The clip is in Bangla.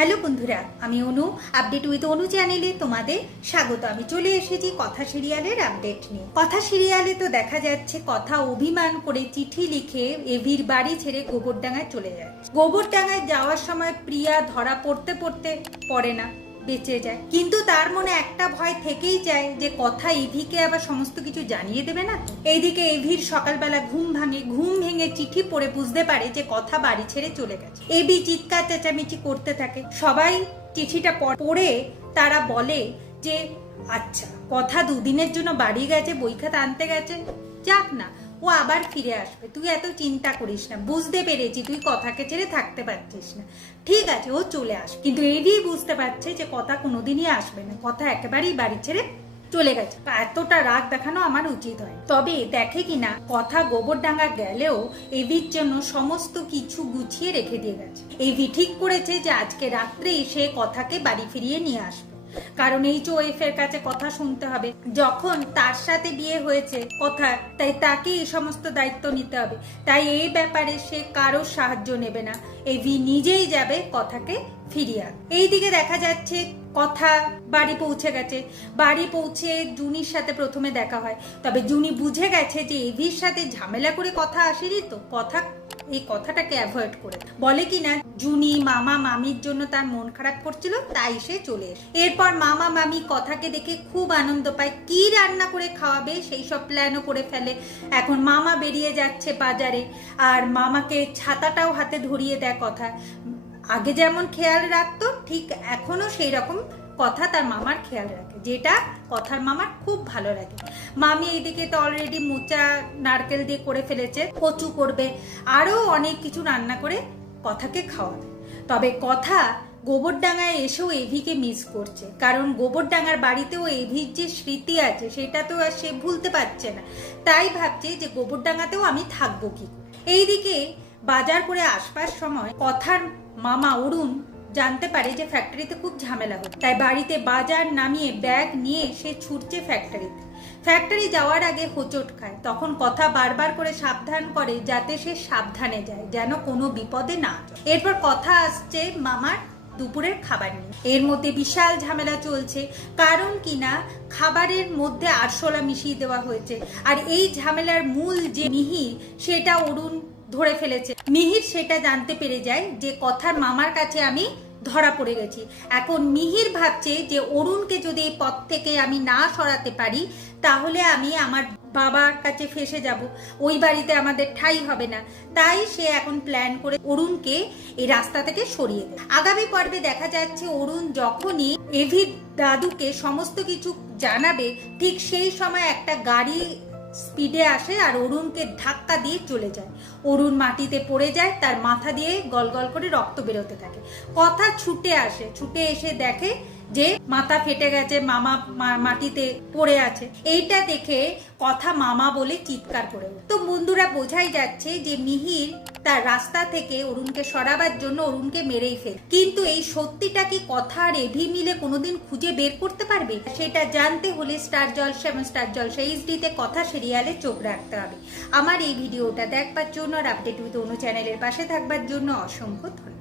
হ্যালো বন্ধুরা, আমি অনু। আপডেট উইথ অনু চ্যানেলে তোমাদের স্বাগত। আমি চলে এসেছি কথা সিরিয়ালের আপডেট নিয়ে। কথা সিরিয়ালে তো দেখা যাচ্ছে কথা অভিমান করে চিঠি লিখে এভির বাড়ি ছেড়ে গোবরডাঙ্গায় চলে যাচ্ছে। গোবরডাঙ্গায় যাওয়ার সময় প্রিয়া ধরা পড়তে পড়ে না, বেঁচে যায়। কিন্তু তার মনে একটা ভয় থেকেই যায় যে কথা এভিকে আবার সমস্ত কিছু জানিয়ে দেবে না তো। এইদিকে এভির সকালবেলা ঘুম ভেঙে চিঠি পড়ে বুঝতে পারে যে কথা বাড়ি ছেড়ে চলে গেছে। এভি চিৎকার চেঁচামেচি করতে থাকে। সবাই চিঠিটা পড়ে তারা বলে যে আচ্ছা, কথা দুদিনের জন্য বাড়ি গেছে, বই খাতা আনতে গেছে, যাক না, ও আবার ফিরে আসবে, তুই এত চিন্তা করিস না, বুঝতে পেরেছি তুই কথাকে ছেড়ে থাকতে পারছিস না, ঠিক আছে ও চলে আসবে। কিন্তু এভি বুঝতে পারছে যে কথা কোনোদিনই আসবে না, কথা একেবারেই বাড়ি ছেড়ে চলে গেছে। এতটা রাগ দেখানো আমার উচিত হয়। তবে দেখে কিনা কথা গোবরডাঙ্গা গেলেও এভির জন্য সমস্ত কিছু গুছিয়ে রেখে দিয়ে গেছে। এভি ঠিক করেছে যে আজকে রাত্রে সে কথাকে বাড়ি ফিরিয়ে নিয়ে আসবে, কারণ HOF এর কাছে কথা শুনতে হবে। যখন তার সাথে বিয়ে হয়েছে কথা, তাই তাকে এই সমস্ত দায়িত্ব নিতে হবে। তাই এই ব্যাপারে সে কারো সাহায্য নেবে না, এভি নিজেই যাবে কথাকে ফিরিয়ে। এইদিকে দেখা যাচ্ছে কথা বাড়ি পৌঁছে গেছে। বাড়ি পৌঁছে জুনির সাথে প্রথমে দেখা হয়। তবে জুনি বুঝে গেছে যে এভির সাথে ঝামেলা করে কথা আসেনি, তো কথা এই কথাটাকে অ্যাভয়েড করে বলে কিনা জুনি মামা মামির জন্য তার মন খারাপ করছিল, তাই সে চলে এসে। এরপর মামা মামি কথাকে দেখে খুব আনন্দ পায়, কি রান্না করে খাওয়াবে সেই সব প্ল্যানও করে ফেলে। এখন মামা বেরিয়ে যাচ্ছে বাজারে, আর মামাকে ছাতাটাও হাতে ধরিয়ে দেয় কথা। আগে যেমন খেয়াল রাখতো, ঠিক এখনো সেই রকম কথা তার মামার খেয়াল রাখে, যেটা কথার মামার খুব ভালো লাগে। মামি এইদিকে তো অলরেডি মোচা নারকেল দিয়ে করে ফেলেছে, কচু করবে, আরো অনেক কিছু রান্না করে কথাকে খাওয়াবে। তবে কথা গোবরডাঙ্গায় এসেও এভিকে মিস করছে, কারণ গোবরডাঙ্গার বাড়িতেও এভির যে স্মৃতি আছে সেটা তো আর সে ভুলতে পারছে না। তাই ভাবছে যে গোবরডাঙ্গাতেও আমি থাকবো কি। এইদিকে বাজার করে আসবার সময় কথার মামা অরুণ জানতে পারে যে ফ্যাক্টরিতে খুব ঝামেলা হচ্ছে, তাই বাড়িতে বাজার নামিয়ে ব্যাগ নিয়ে সে ছুটছে ফ্যাক্টরিতে। ফ্যাক্টরি যাওয়ার আগে হোঁচট খায়। তখন কথা বারবার করে সাবধান করে যাতে সে সাবধানে যায়, যেন কোনো বিপদে না যায়। এরপর কথা আসছে মামার দুপুরের খাবার নিয়ে। এর মধ্যে বিশাল ঝামেলা চলছে, কারণ কিনা খাবারের মধ্যে আরশোলা মিশিয়ে দেওয়া হয়েছে। আর এই ঝামেলার মূল যে মিহির, সেটা অরুণ ধরে ফেলেছে। মিহির সেটা জানতে পেরে যায় যে কথার মামার কাছে আমি ধরা পড়ে গেছি। এখন মিহির ভাবছে যে অরুণকে যদি এই পথ থেকে আমি না সরাতে পারি, তাহলে আমি আমার বাবার কাছে ফেসে যাব, ওই বাড়িতে আমাদের ঠাঁই হবে না। তাই সে এখন প্ল্যান করে অরুণকে এই রাস্তা থেকে সরিয়ে দেয়। আগামী পর্বে দেখা যাচ্ছে অরুণ যখনই এভির দাদুকে সমস্ত কিছু জানাবে, ঠিক সেই সময় একটা গাড়ি স্পিডে আসে আর অরুণকে ধাক্কা দিয়ে চলে যায়। অরুণ মাটিতে পড়ে যায়, তার মাথা দিয়ে গলগল করে রক্ত বেরোতে থাকে। কথা ছুটে আসে, ছুটে এসে দেখে যে মাথা ফেটে গেছে, মামা মাটিতে পড়ে আছে। এইটা দেখে কথা মামা বলে চিৎকার করে। তো বন্ধুরা, বোঝাই যাচ্ছে যে মিহির তার রাস্তা থেকে অরুণকে সরাবার জন্য অরুণকে মেরেই ফেলে। কিন্তু এই সত্যিটা কি কথা আর এভি মিলে কোনোদিন খুঁজে বের করতে পারবে? সেটা জানতে হলে স্টার জলসা এবং স্টার জলসা HD তে কথা সিরিয়ালে চোখ রাখতে হবে। আমার এই ভিডিওটা দেখবার জন্য আর আপডেট উইথ অনু চ্যানেলের পাশে থাকবার জন্য অসংখ্য ধন্যবাদ।